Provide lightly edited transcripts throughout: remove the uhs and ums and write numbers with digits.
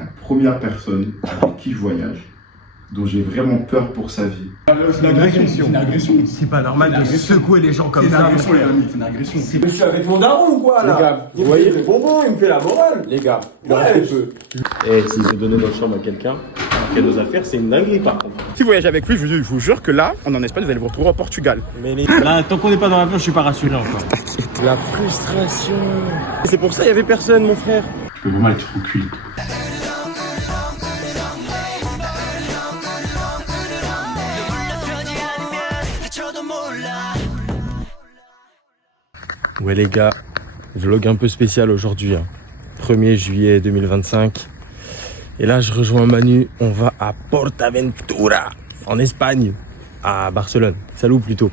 la première personne avec qui je voyage, dont j'ai vraiment peur pour sa vie. C'est une agression. C'est une agression. C'est pas normal de secouer les gens comme ça. C'est une agression, les amis. C'est une agression. Je suis avec mon daron ou quoi là? Les gars, vous voyez les bonbons, il me fait la morale. Les gars, Ouais. Et s'il se donnait notre chambre à quelqu'un, qui a nos affaires, c'est une dinguerie par contre. Si vous voyagez avec lui, je vous jure que là, en Espagne, vous allez vous retrouver au Portugal. Mais là, tant qu'on n'est pas dans l'avion, je suis pas rassuré encore. La frustration. C'est pour ça, il y avait personne, mon frère. Je peux vraiment être tranquille. Ouais les gars, vlog un peu spécial aujourd'hui, 1er juillet 2025. Et là je rejoins Manu, on va à Portaventura, en Espagne, à Barcelone, Salou plutôt.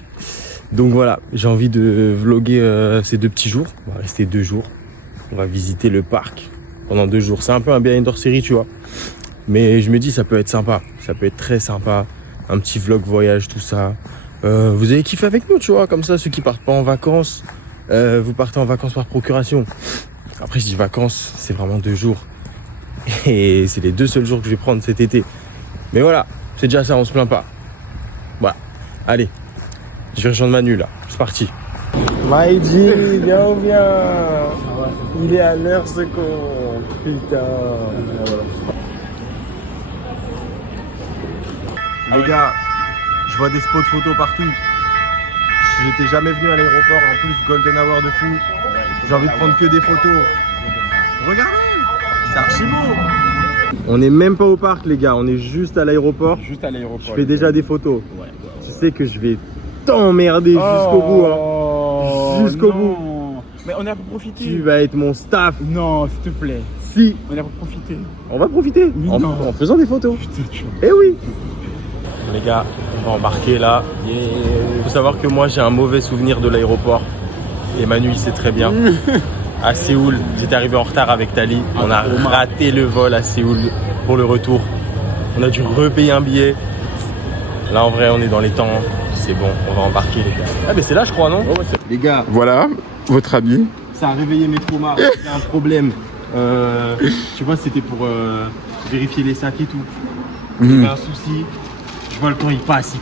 Donc voilà, j'ai envie de vlogger ces 2 petits jours, on va rester 2 jours. On va visiter le parc pendant 2 jours, c'est un peu un behind the série tu vois. Mais je me dis ça peut être sympa, ça peut être très sympa, un petit vlog voyage tout ça. Vous avez kiffé avec nous tu vois, comme ça ceux qui partent pas en vacances. Vous partez en vacances par procuration. Après je dis vacances, c'est vraiment 2 jours. Et c'est les 2 seuls jours que je vais prendre cet été. Mais voilà, c'est déjà ça, on se plaint pas. Voilà, allez, je vais rejoindre Manu là, c'est parti. Maïdi, viens ou viens. Il est à l'heure ce con. Putain. Les gars, je vois des spots photos partout. J'étais jamais venu à l'aéroport, en plus golden hour de fou. J'ai envie de prendre que des photos. Regardez, c'est archi beau. On n'est même pas au parc les gars, on est juste à l'aéroport. Juste à l'aéroport. Je fais déjà des photos. Tu sais que je vais t'emmerder jusqu'au bout. Hein. Jusqu'au bout. Mais on est là pour profiter. Tu vas être mon staff. Non, s'il te plaît. Si. On est là pour profiter. On va profiter en faisant des photos. Putain, tu vois. Eh oui. Les gars, on va embarquer là. Il faut savoir que moi j'ai un mauvais souvenir de l'aéroport. Et Manu il sait très bien. À Séoul, j'étais arrivé en retard avec Tali. On a raté le vol à Séoul pour le retour. On a dû repayer un billet. Là en vrai on est dans les temps. C'est bon, on va embarquer les gars. Ah mais c'est là je crois non? Les gars, Voilà, votre habit. ça a réveillé mes traumas. Il y a un problème. Tu vois c'était pour vérifier les sacs et tout. Il y avait un souci. Je vois le temps, il passe.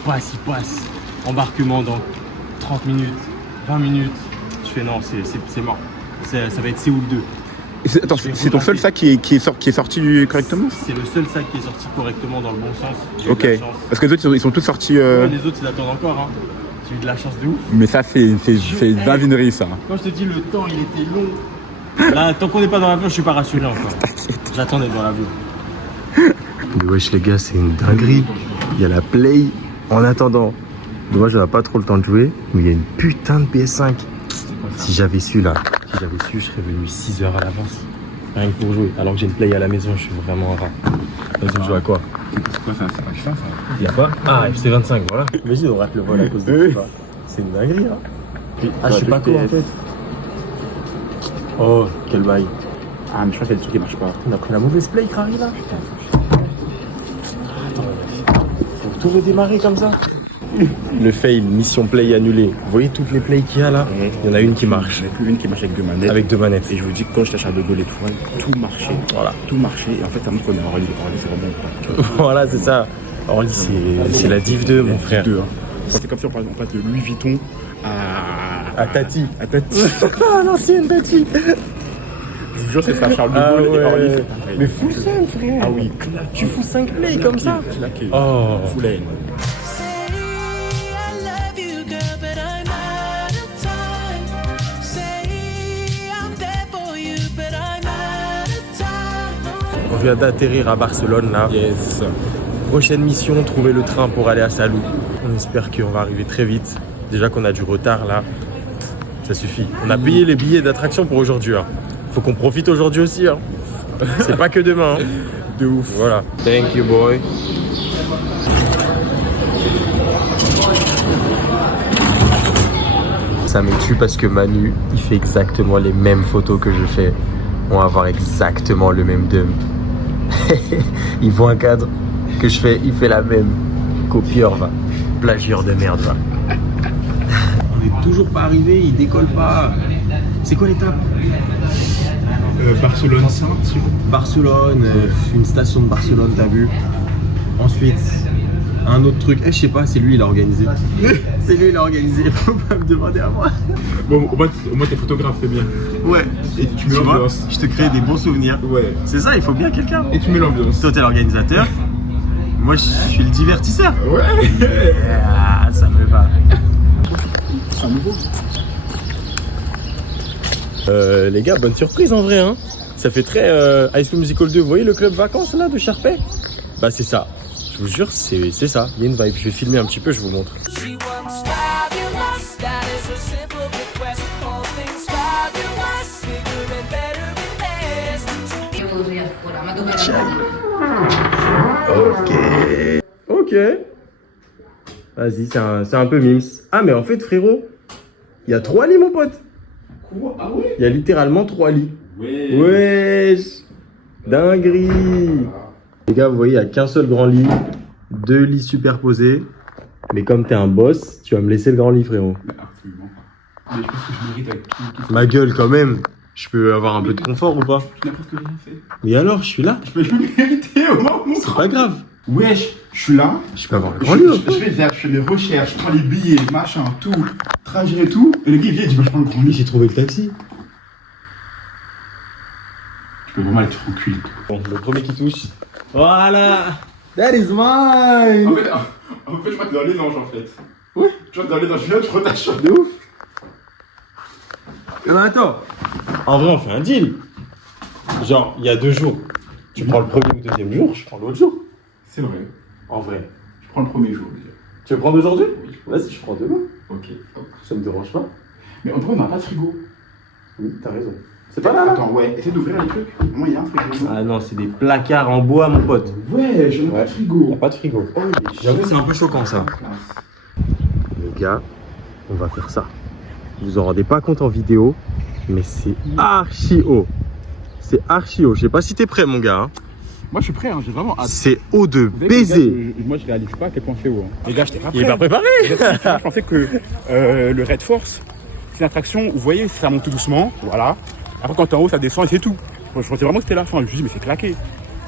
Embarquement dans 30 minutes, 20 minutes. Je fais non, c'est mort. Ça va être Séoul 2. Attends, c'est ton seul sac qui est sorti correctement? C'est le seul sac qui est sorti correctement dans le bon sens. J'ai eu Ok. de la chance. Parce que les autres, ils sont tous sortis. Ouais, les autres, ils attendent encore. Hein. J'ai eu de la chance de ouf. Mais ça, c'est une bavinerie, ça. Quand je te dis le temps, il était long. Là, tant qu'on n'est pas dans l'avion, je suis pas rassuré encore. J'attends d'être dans l'avion. Mais wesh les gars, c'est une dinguerie. Il y a la Play en attendant. Dommage, j'aurai pas trop le temps de jouer, mais il y a une putain de PS5. Si j'avais su là, je serais venu 6 heures à l'avance. Rien que pour jouer. Alors que j'ai une Play à la maison, je suis vraiment un rat. Vas-y, on joue à quoi? C'est quoi, ça? C'est un ça? Il y a pas? Ah, FC25, voilà. Imagine, on rate le vol à cause de FIFA. C'est une dinguerie, hein. Ah, je sais pas quoi en fait. Oh, quel bail. Ah, mais je crois qu'il y a des trucs qui marchent pas. On a pris la mauvaise Play, Crary là. Faut tout redémarrer comme ça. Le fail, mission play annulée. Vous voyez toutes les plays qu'il y a là? Il y en a une qui marche. Il n'y en a plus une qui marche avec 2 manettes. Avec 2 manettes. Et je vous dis que quand j'étais à Charles de Gaulle et tout marchait. Voilà. Tout marchait. Et en fait, ça montre qu'on est en Orly. Orly, c'est vraiment pas. Voilà, c'est ça. Orly, c'est la Div 2, mon frère. 2, hein. C'est comme si on passe de Louis Vuitton à Tati. À Tati. Ah, l'ancienne Tati. Je vous jure, c'est ça, Charles de Gaulle et Orly, c'est pareil. Mais full seum, frère. Ah oui. Tu fous 5 plays comme ça. Claqué. Oh. Full haine. On vient d'atterrir à Barcelone là. Yes. Prochaine mission, trouver le train pour aller à Salou. On espère qu'on va arriver très vite. Déjà qu'on a du retard là. Ça suffit. On a payé les billets d'attraction pour aujourd'hui. Hein. Faut qu'on profite aujourd'hui aussi. Hein. C'est pas que demain. Hein. De ouf. Voilà. Thank you boy. Ça me tue parce que Manu, il fait exactement les mêmes photos que je fais. On va avoir exactement le même dump. Il voit un cadre que je fais, il fait la même. Copieur, va. Plagieur de merde, va. On est toujours pas arrivé, il décolle pas. C'est quoi l'étape? Barcelone. Barcelone, une station de Barcelone, t'as vu. Ensuite, un autre truc, je sais pas, c'est lui il a organisé. C'est lui il a organisé, faut pas me demander à moi. Bon, au moins t'es photographe, c'est bien. Ouais, Et tu mets tu vois, l'ambiance. je te crée des bons souvenirs. Ouais. C'est ça, il faut bien quelqu'un. Et tu mets l'ambiance. Toi t'es l'organisateur, moi je suis le divertisseur. Ouais. Ah, ça me va. Les gars, bonne surprise en vrai, hein. Ça fait très High School Musical 2. Vous voyez le club vacances là de Charpey? Bah c'est ça. Je vous jure, c'est ça. Il y a une vibe. Je vais filmer un petit peu, je vous montre. Ok. Vas-y, c'est un peu mims. Ah mais en fait frérot, il y a 3 lits mon pote. Quoi? Ah ouais? Il y a littéralement 3 lits. Ouais. Wesh, dinguerie. Les gars, vous voyez, il n'y a qu'un seul grand lit, 2 lits superposés. Mais comme t'es un boss, tu vas me laisser le grand lit, frérot. Mais absolument pas. Mais je pense que je mérite avec tout. Ma gueule, quand même. Je peux avoir un peu de confort ou pas? Je n'ai presque rien fait. Mais alors, je suis là. Je peux le mériter au moins. C'est pas grave. Wesh, je suis là. Je peux avoir le grand lit. Je fais mes recherches, je prends les billets, machin, tout, trajet et tout. Et le gars il vient et dit bah je prends le grand lit. J'ai trouvé le taxi. Tu peux vraiment être tranquille. Bon, le premier qui touche. Voilà. That is mine. En fait, je crois que dans les anges en fait. Oui. Tu vois, dans les anges, je viens, tu retaches de ouf. Mais attends. En vrai, on fait un deal. Genre, il y a 2 jours. Tu prends le premier ou le deuxième jour, je prends l'autre jour. C'est vrai. En vrai. Je prends le premier jour déjà. Tu veux prendre aujourd'hui? Oui. Vas-y, je prends demain. Ok. Hop. Ça me dérange pas. Mais en vrai, on n'a pas de frigo. Oui, t'as raison. C'est pas là, là. Attends, ouais, essaie d'ouvrir les trucs. Moi, il y a un frigo. Ah non, c'est des placards en bois, mon pote. Ouais, je n'ai pas de Y a frigo. pas de frigo. Oh, J'avoue, c'est un peu choquant ça. Les gars, on va faire ça. Vous en rendez pas compte en vidéo, mais c'est archi haut. C'est archi haut. Je sais pas si t'es prêt, mon gars. Hein. Moi je suis prêt, hein, j'ai vraiment hâte. C'est haut de Vous savez, baiser. les gars, moi je réalise pas à quel point c'est haut. Hein. Les gars, j'étais pas prêt. Il est pas préparé. Je pensais que le Red Force, c'est une attraction où vous voyez, ça monte tout doucement, voilà. Après quand t'es en haut, ça descend et c'est tout. Je pensais vraiment que c'était la fin. Je me suis dit, mais c'est claqué.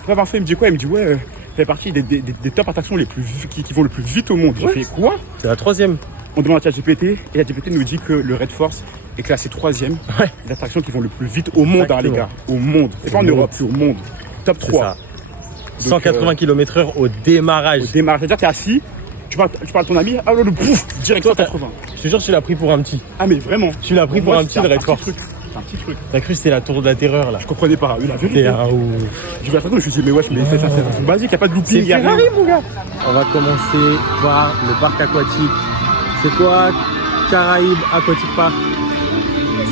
Là, Vincent, il me dit quoi? Il me dit, ouais, ça fait partie des top attractions les plus, qui vont le plus vite au monde. J'ai fait quoi? C'est la 3e. On demande à ChatGPT et ChatGPT nous dit que le Red Force est classé 3e des attractions qui vont le plus vite au monde, hein, les gars. Au monde. C'est pas en Europe, c'est au monde. Top 3. C'est ça. 180 km/h au démarrage. Au démarrage, c'est-à-dire t'es assis, tu parles à ton ami, ah le pouf, direct 180. Je te jure, tu l'as pris pour un petit. Ah mais vraiment. Tu l'as pris pour un petit, le Red Force. C'est un petit truc. T'as cru que c'était la tour de la terreur là? Je comprenais pas, la vérité. T'es un ouf. Je vois ça, je me suis dit, mais wesh, mais c'est ça, c'est un truc basique, y a pas de C'est looping, y a rien. Ferrari, mon gars. On va commencer par le parc aquatique. C'est quoi? Caraïbes Aquatic Park.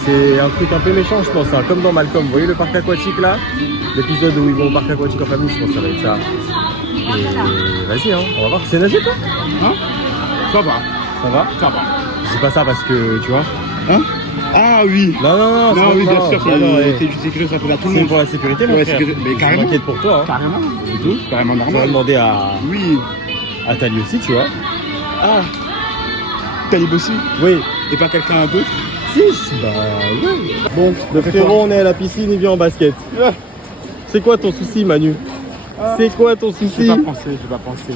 C'est un truc un peu méchant, je pense, hein, comme dans Malcolm. Vous voyez le parc aquatique là? L'épisode où ils vont au parc aquatique en famille, je pense que ça va être ça. Et vas-y, hein, on va voir. C'est nager toi? Hein? Ça va, Ça va? ça va. C'est pas ça parce que tu vois. Hein? Ah oui. Non, Non, oui, bien sûr, c'est quelque chose à tout le C'est monde. pour la sécurité, mon Ouais, frère. mais Je carrément. m'inquiète pour toi. Hein. Carrément. C'est tout. Carrément On va normal. demander à Oui. Tali aussi, tu vois. Ah. Talib aussi. Oui. Et pas quelqu'un d'autre? Si, bah ouais. Bon, le frérot, on est à la piscine, il vient en basket. C'est quoi ton souci, Manu? C'est quoi ton souci? J'ai pas pensé.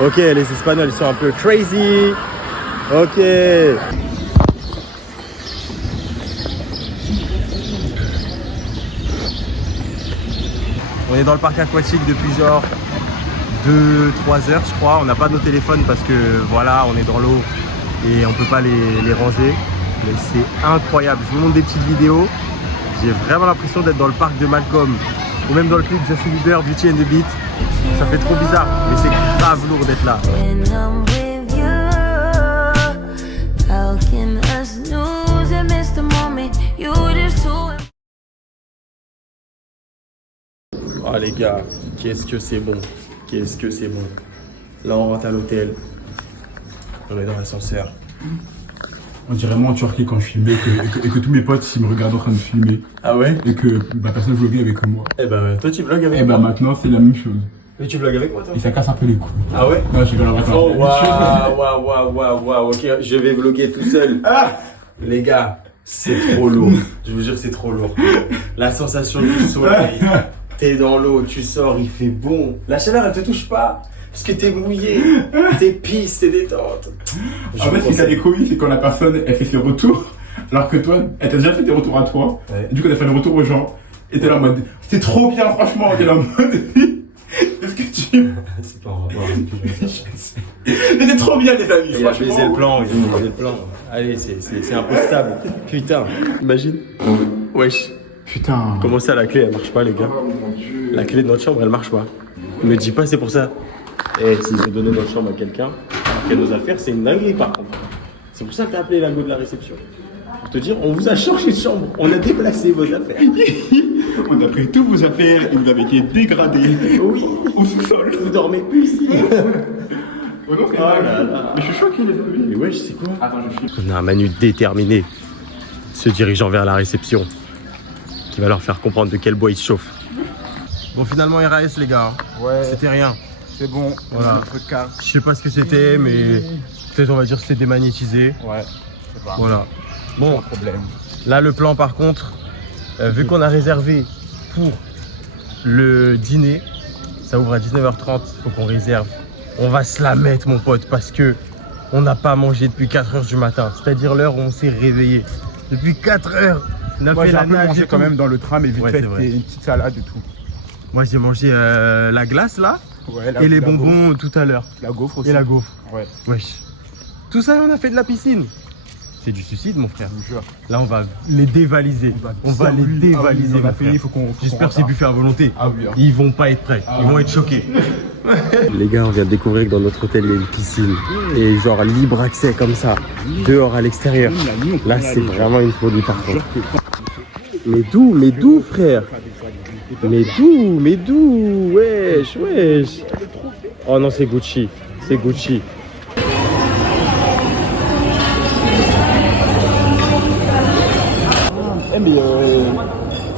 Ok, les Espagnols, ils sont un peu crazy. Ok. On est dans le parc aquatique depuis genre 2-3 heures, je crois. On n'a pas nos téléphones parce que voilà, on est dans l'eau et on peut pas les ranger. Mais c'est incroyable. Je vous montre des petites vidéos. J'ai vraiment l'impression d'être dans le parc de Malcolm ou même dans le clip Justin Bieber, Beauty and the Beat. Ça fait trop bizarre, mais c'est grave lourd d'être là. When I'm with you, how can I snooze and miss the moment? You just too. Oh les gars, qu'est-ce que c'est bon. Qu'est-ce que c'est bon. Là on rentre à l'hôtel. On est dans l'ascenseur. On dirait moi en Turquie quand je filmais et que tous mes potes ils me regardent en train de filmer Ah ouais? et que personne vloguait avec moi. Eh ben toi tu vlogs avec Et moi. maintenant c'est la même chose. Mais tu vlogs avec moi toi? Et ça casse un peu les couilles. Ah ouais? Non, je rigole en Oh waouh, waouh, waouh, waouh, waouh, ok, je vais vloguer tout seul. Les gars, C'est trop lourd. Je vous jure, c'est trop lourd. La sensation du soleil. T'es dans l'eau, tu sors, il fait bon. La chaleur, elle te touche pas. Parce que t'es mouillé, t'es pisse, t'es détente. En fait, ce qui t'a découvert, c'est quand la personne, elle fait ses retours, alors que toi, elle t'a déjà fait des retours à toi. Ouais. Et du coup, elle a fait le retour aux gens. Et t'es là en mode, c'est trop bien, franchement. T'es là en mode, est-ce que tu. C'est pas en rapport avec ce que je veux dire. Mais c'est trop bien, les amis, Il a franchement. baisé le plan, il a baisé le plan. Allez, c'est impostable. Putain, imagine. Wesh. Putain. Comment ça, la clé, elle marche pas, les gars? La clé de notre chambre, elle marche pas. Me dis pas, c'est pour ça. Eh, si j'ai donné notre chambre à quelqu'un, après nos affaires, c'est une dinguerie, par contre. C'est pour ça que t'as appelé la go de la réception. Pour te dire, on vous a changé de chambre, on a déplacé vos affaires. On a pris tous vos affaires et vous avez été dégradés. Oui, Au sous-sol. vous dormez plus ici. Oh non, c'est Oh pas là là. Mais je suis choqué, les amis. Mais wesh, c'est quoi? Attends, je suis. On a un Manu déterminé, se dirigeant vers la réception, qui va leur faire comprendre de quel bois il se chauffe. Bon, finalement, RAS, les gars. Ouais, C'était rien. c'est bon. Voilà. Notre cas. Je sais pas ce que c'était, mais peut-être on va dire que c'était démagnétisé. Ouais, c'est pas Voilà. Bon, un problème. là, le plan, par contre, vu qu'on a réservé pour le dîner, ça ouvre à 19h30, il faut qu'on réserve. On va se la mettre, mon pote, parce que on n'a pas mangé depuis 4h du matin, c'est-à-dire l'heure où on s'est réveillé. Depuis 4h, on a Moi, fait j'ai la un peu nage mangé et quand tout. même dans le tram et vite Ouais, fait, c'est vrai. c'était une petite salade et tout. Moi, j'ai mangé la glace, là, Ouais, et les bonbons tout à l'heure. La gaufre aussi. Et la gaufre. Ouais, Wesh. Tout ça, on a fait de la piscine. C'est du suicide, mon frère. je vous jure. Là, on va les dévaliser. On va les dévaliser, on mon a payé, frère. il faut qu'on. J'espère que c'est buffet à volonté. Ah oui, hein. Ils vont pas être prêts. Ils vont être choqués. Les gars, on vient de découvrir que dans notre hôtel, il y a une piscine. Et genre libre accès comme ça. Dehors, à l'extérieur. Là, c'est vraiment une folie, par contre. Mais d'où, frère? Mais d'où? Wesh, wesh. Oh non, c'est Gucci. C'est Gucci. Eh, mais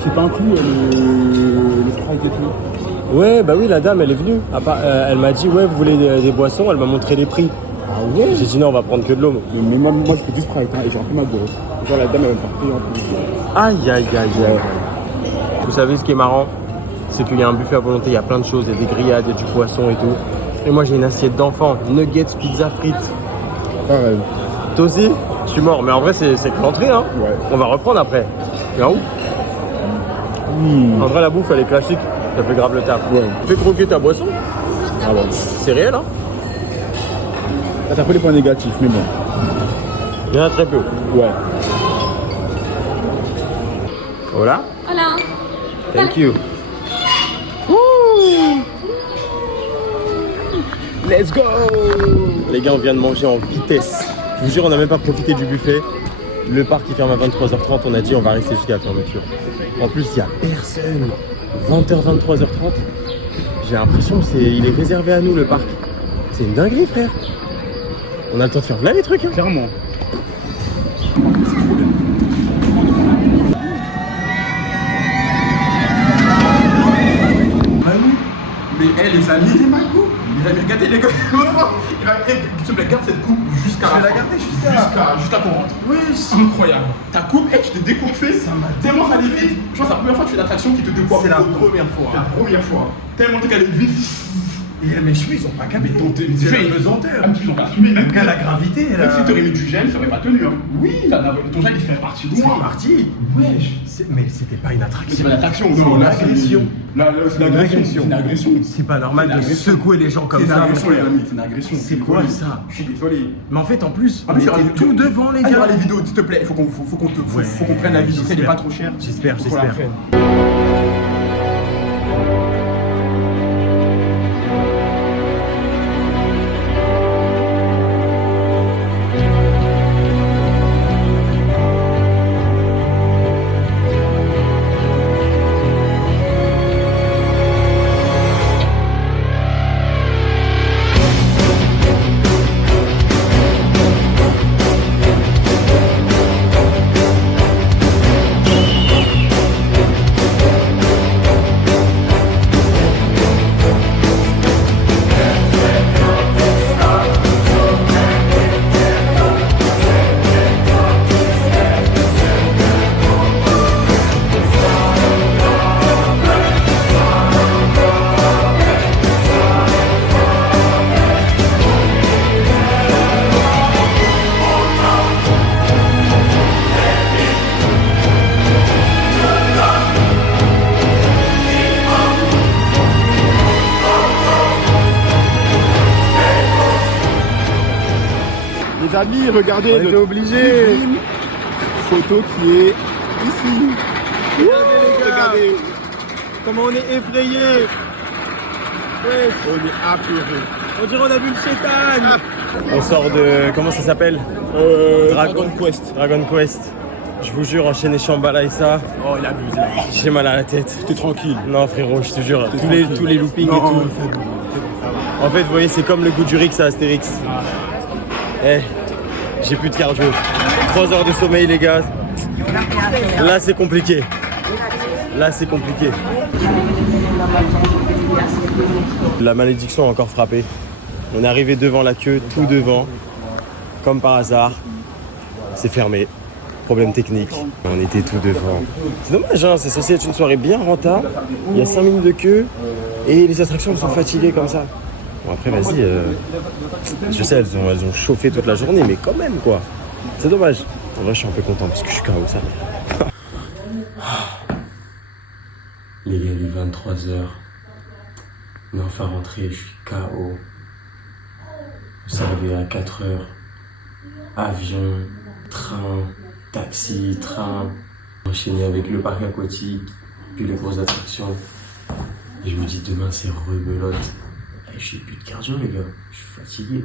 c'est pas inclus le Sprite et tout. Ouais, bah oui, la dame, elle est venue. Elle m'a dit, ouais, vous voulez des boissons? Elle m'a montré les prix. Ah ouais? J'ai dit non, on va prendre que de l'eau. Mais moi, je fais du Sprite hein, et j'ai un peu ma go. Genre, la dame, elle va me faire payer en plus. Aïe, aïe, aïe, aïe. Vous savez ce qui est marrant? C'est qu'il y a un buffet à volonté, il y a plein de choses, il y a des grillades, il y a du poisson et tout. Et moi, j'ai une assiette d'enfant, nuggets, pizza frites. Pareil. Toi aussi? Je suis mort, mais en vrai, c'est que l'entrée, hein. Ouais. On va reprendre après. Bien où? En vrai, la bouffe, elle est classique. Ça fait grave le taf. Ouais. Fais croquer ta boisson. Ah bon. C'est réel, hein. Là, t'as un peu les points négatifs, mais bon. Il y en a très peu. Ouais. Voilà. Hola. Thank you. Let's go! Les gars, on vient de manger en vitesse. Je vous jure, on n'a même pas profité du buffet. Le parc il ferme à 23h30. On a dit on va rester jusqu'à la fermeture. En plus, il n'y a personne. 20h, 23h30. J'ai l'impression qu'il est réservé à nous, le parc. C'est une dinguerie, frère. On a le temps de faire plein les trucs. Hein. Clairement. Mais les amis, c'est ma coupe. Il va regarder les gars. Il va s'il te plaît, garde cette coupe jusqu'à la fin. Je vais la garder jusqu'à qu'on rentre. Oui, c'est incroyable. Ta coupe, je t'ai décoiffé. Ça m'a tellement allé vite. Je pense que c'est la première fois que tu fais l'attraction qui te décoiffe. C'est la première fois. C'est la première fois. Tellement qu'elle est vite. Et mes cheveux, ils ont pas capé. Mes cheveux, ils ont ils ont pas fumé. Même qu'à la gravité. Même si tu aurais mis du gel, ça aurait pas tenu. Hein. Oui, ton gel, il fait partie de moi. Partie. Wesh. Mais c'était pas une attraction. C'est pas une attraction, non. C'est une agression. C'est une agression. C'est une agression. C'est pas normal de secouer les gens comme ça. C'est une agression, les amis. C'est une agression. C'est quoi ça? Je suis désolé. Mais en fait, en plus, on était tout devant, les gars. Il y aura les vidéos, s'il te plaît. Il faut qu'on prenne la vidéo. Elle est pas trop chère. J'espère. Les amis, regardez. On était obligés. sublime photo qui est ici. Regardez. Comment on est effrayés. Ouais. On est apeuré. On dirait on a vu le chétan. On sort de... Comment ça s'appelle? Dragon Quest. Dragon Quest. Je vous jure, enchaîner Shambhala et ça, Oh, il abuse. j'ai mal à la tête. T'es tranquille. Non frérot, je te jure, tranquille. tous les loopings Non, et tout. c'est bon, ça va. En fait, vous voyez, c'est comme le goût du Rix à Astérix. Eh, j'ai plus de cardio. 3 heures de sommeil, les gars. Là, c'est compliqué. Là, c'est compliqué. La malédiction a encore frappé. On est arrivé devant la queue, tout devant. Comme par hasard, c'est fermé. Problème technique. On était tout devant. C'est dommage, hein, c'est censé être une soirée bien rentable. Il y a 5 minutes de queue et les attractions sont fatiguées comme ça. Bon après vas-y, je sais elles ont chauffé toute la journée mais quand même quoi. C'est dommage. En vrai je suis un peu content parce que je suis KO ça. Les gars il est 23h. Mais enfin rentré, je suis KO. On s'est réveillé à 4h. Avion, train, taxi, train. Enchaîné avec le parc aquatique, puis les grosses attractions. Et je me dis demain c'est rebelote. Et je suis plus de cardio les gars, je suis fatigué.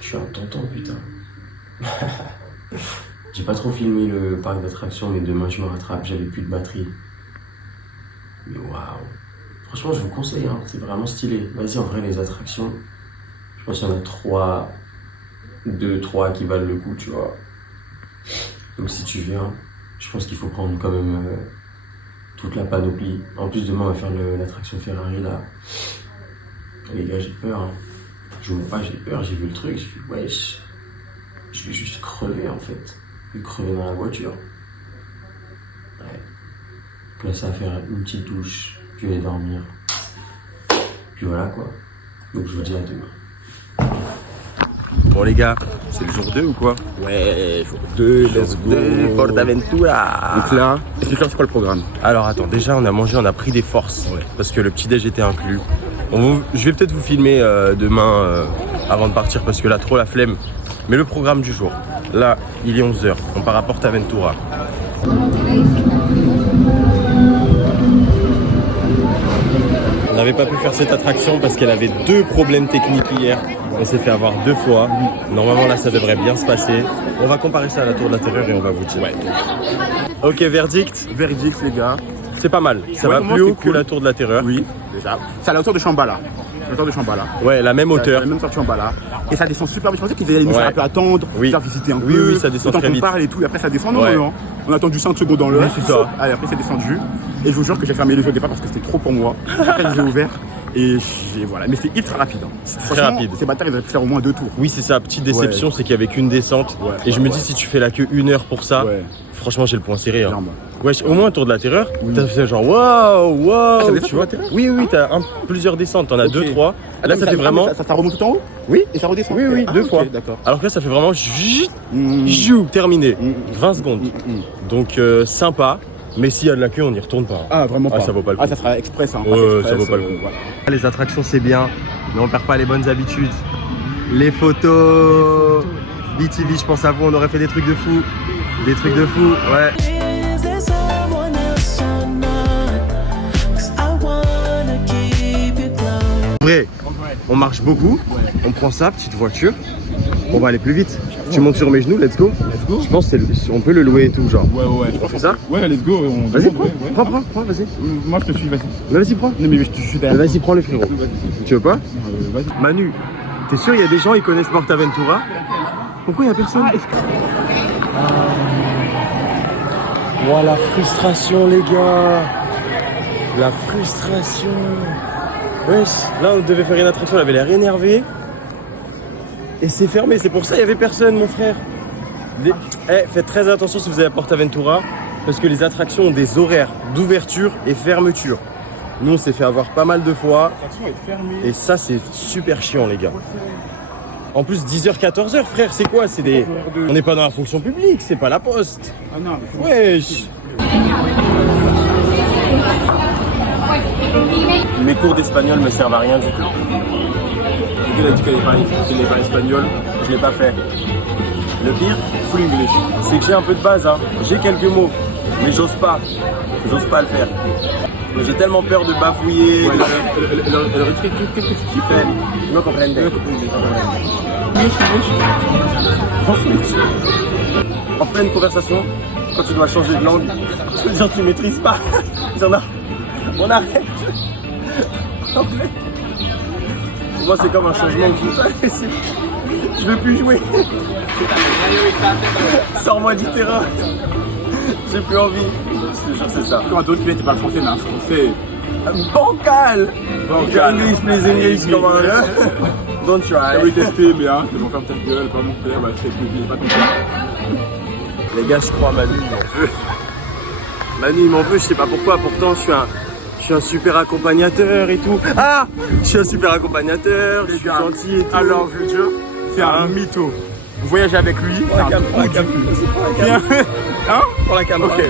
Je suis un tonton putain. J'ai pas trop filmé le parc d'attractions mais demain je me rattrape, j'avais plus de batterie. Mais waouh. Franchement je vous conseille, hein. C'est vraiment stylé. Vas-y en vrai les attractions, je pense qu'il y en a 2-3 qui valent le coup tu vois. Donc si tu viens, je pense qu'il faut prendre quand même toute la panoplie. En plus demain on va faire l'attraction Ferrari là. Les gars, j'ai peur. Hein. Je vois pas, j'ai peur. J'ai vu le truc. J'ai fait wesh. Je vais juste crever en fait. Je vais crever dans la voiture. Ouais. Donc là, ça va faire une petite douche. Puis aller dormir. Puis voilà quoi. Donc je vous dis à demain. Bon les gars, c'est le jour 2 ou quoi? Ouais, jour 2, let's go. Portaventura. Donc là, explique-leur c'est quoi le programme. Alors attends, déjà on a mangé, on a pris des forces. Ouais. Parce que le petit déj était inclus. Je vais peut-être vous filmer demain avant de partir parce que là trop la flemme. Mais le programme du jour, là il est 11h, on part à Portaventura. On n'avait pas pu faire cette attraction parce qu'elle avait 2 problèmes techniques hier. On s'est fait avoir 2 fois. Normalement là ça devrait bien se passer. On va comparer ça à la Tour de la Terreur et on va vous dire. Ouais. Ok, verdict. Verdict les gars. C'est pas mal. Ça Ouais, va moi, plus haut c'était que cool. la Tour de la Terreur. Oui, déjà. C'est à la hauteur de Shambhala. La hauteur de Shambhala. Ouais, la même hauteur. La même hauteur de Shambhala. Et ça descend super vite. Je pensais qu'ils allaient nous faire Ouais. un peu attendre, Oui. faire visiter un Oui, peu. oui, ça descend le temps très qu'on vite. parle et tout. Et après ça descend. Non, Ouais. non, non. On a attendu 5 secondes dans l'heure. Oui, c'est ça. Allez, après c'est descendu. Et je vous jure que j'ai fermé les yeux au départ parce que c'était trop pour moi. Après j'ai ouvert. Et voilà. Mais c'était ultra rapide. Hein. Très rapide. Ces bâtards ils auraient pu faire au moins 2 tours. Oui, c'est ça. Petite déception, c'est qu'il y avait qu'une descente. Ouais, et je me ouais, dis, ouais. si tu fais la queue 1 heure pour ça, Ouais. franchement, j'ai le point serré. Hein. Clairement. Ouais, au moins Tour de la Terreur, Oui. t'as fait genre waouh, waouh. ça descend, Tu vois Tour de la Terreur Oui, oui, t'as plusieurs descentes. T'en as Ok. 2-3. Là, Attends, ça fait vraiment. Ça remonte tout en haut. Oui. Et ça redescend. Oui, oui, Ah, 2 ok, fois. D'accord. Alors que là, ça fait vraiment Mmh. terminé. 20 secondes. Mmh. Donc, sympa. Mais s'il y a de la queue, on n'y retourne pas. Ah, vraiment pas. Ah, ça vaut pas le coup. Ah, ça sera express. Hein. Ouais, Passe express, ça vaut pas le coup. voilà. Les attractions, c'est bien, mais on perd pas les bonnes habitudes. Les photos. BTV, je pense à vous, on aurait fait des trucs de fou. Des trucs de fou, ouais. Is there someone else or not? 'Cause I wanna keep it close. En vrai, on marche beaucoup. On prend ça, petite voiture. On va aller plus vite. Tu montes sur mes genoux, let's go. Let's go. Je pense qu'on peut le louer et tout, genre. Ouais. On fait ça? Ouais, let's go. Vas-y, prends, vas-y. Moi, je te suis, vas-y. Mais vas-y, prends. Non, mais je suis derrière. Vas-y, prends le frérot. Tu veux pas? Vas-y. Manu, t'es sûr il y a des gens qui connaissent Portaventura? Pourquoi il y a personne? Wow, la frustration les gars. La frustration. Wesh, là on devait faire une attraction, on avait l'air énervé. Et c'est fermé, c'est pour ça il y avait personne mon frère. Faites très attention si vous allez à Portaventura, parce que les attractions ont des horaires d'ouverture et fermeture. Nous on s'est fait avoir pas mal de fois. Et ça c'est super chiant les gars. En plus 10h, 14h frère, c'est quoi? C'est des... On n'est pas dans la fonction publique, c'est pas la poste. Ah non, mais Wesh. Mes cours d'espagnol me servent à rien du tout. Il a dit qu'elle n'est pas espagnole, je l'ai pas fait. Le pire, full English. C'est que j'ai un peu de base, hein. J'ai quelques mots, mais j'ose pas. J'ose pas le faire. Mais j'ai tellement peur de bafouiller. Qu'est-ce que tu fais? No comprende. Ensuite, en pleine conversation, quand tu dois changer de langue, je veux dire, tu maîtrises pas. On arrête. En fait, pour moi, c'est comme un changement de foot. Je veux plus jouer. Sors-moi du terrain. J'ai plus envie. Je te jure, c'est ça. Quand d'autres n'étaient pas français, mais un français. Bancal. English, please English, come on. Don't try. J'avais testé, mais hein, c'est mon faire ta gueule, pas mon père, bah c'est plus pas ton père. Les gars, je crois à Manu, il m'en veut. Manu, il m'en veut, je sais pas pourquoi. Pourtant, je suis un super accompagnateur et tout. Ah, je suis un super accompagnateur, je suis gentil et tout. Alors, je te jure, c'est un mytho. Vous voyagez avec lui, c'est un trou du cul. Hein? Pour la caméra. Ok.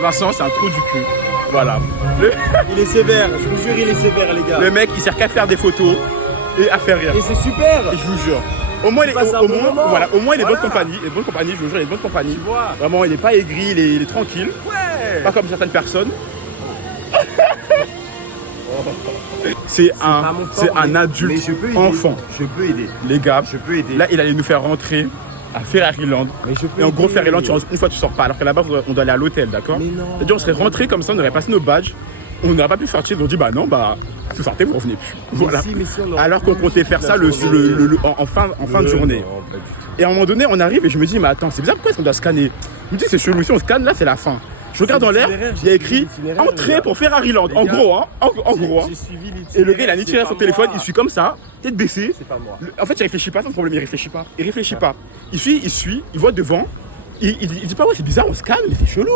Vincent, c'est un trou du cul. Voilà. Il est sévère, je vous jure, il est sévère, les gars. Le mec, il sert qu'à faire des photos et à faire rire. Et c'est super. Et je vous jure. Au moins, il est, passe un au bon moins, moment. voilà, au moins, il est Voilà. bonne compagnie. Il est bonne compagnie, je vous jure, il est bonne compagnie. Tu vois. Vraiment, il est pas aigri, il est tranquille. Ouais. Pas comme certaines personnes. C'est pas mon fort, un mais adulte je peux aider. enfant. Je peux aider. Les gars, Je peux aider. là, il allait nous faire rentrer à Ferraryland. Mais je peux Et en gros, aider. Ferraryland, une fois, tu sors pas. Alors que là-bas, on doit aller à l'hôtel, d'accord? Mais non. C'est-à-dire, on serait rentré comme ça, on aurait passé nos badges. On n'aurait pas pu sortir. On dit, bah non, bah, vous sortez, vous revenez plus. Voilà. Mais si, on aurait Alors qu'on pu comptait faire toute ça la journée. en fin de journée. Non, pas du tout. Et à un moment donné, on arrive et je me dis, mais attends, c'est bizarre, pourquoi est-ce qu'on doit scanner? Je me dis, c'est chelou, si on scanne, là, c'est la fin. Je regarde dans l'air, l'itinéraire, il y a j'ai écrit suivi l'itinéraire, les entrée gars. pour Ferraryland. En Les gars, gros, hein. En gros, hein. J'ai suivi l'itinéraire. Et le gars, il a ni tiré c'est son pas téléphone, moi. il suit comme ça, tête baissée. C'est pas moi. En fait, il réfléchit pas, son problème, il réfléchit pas. Il réfléchit pas. Il suit, il voit devant. Il dit pas, ouais, c'est bizarre, on scanne, mais c'est chelou.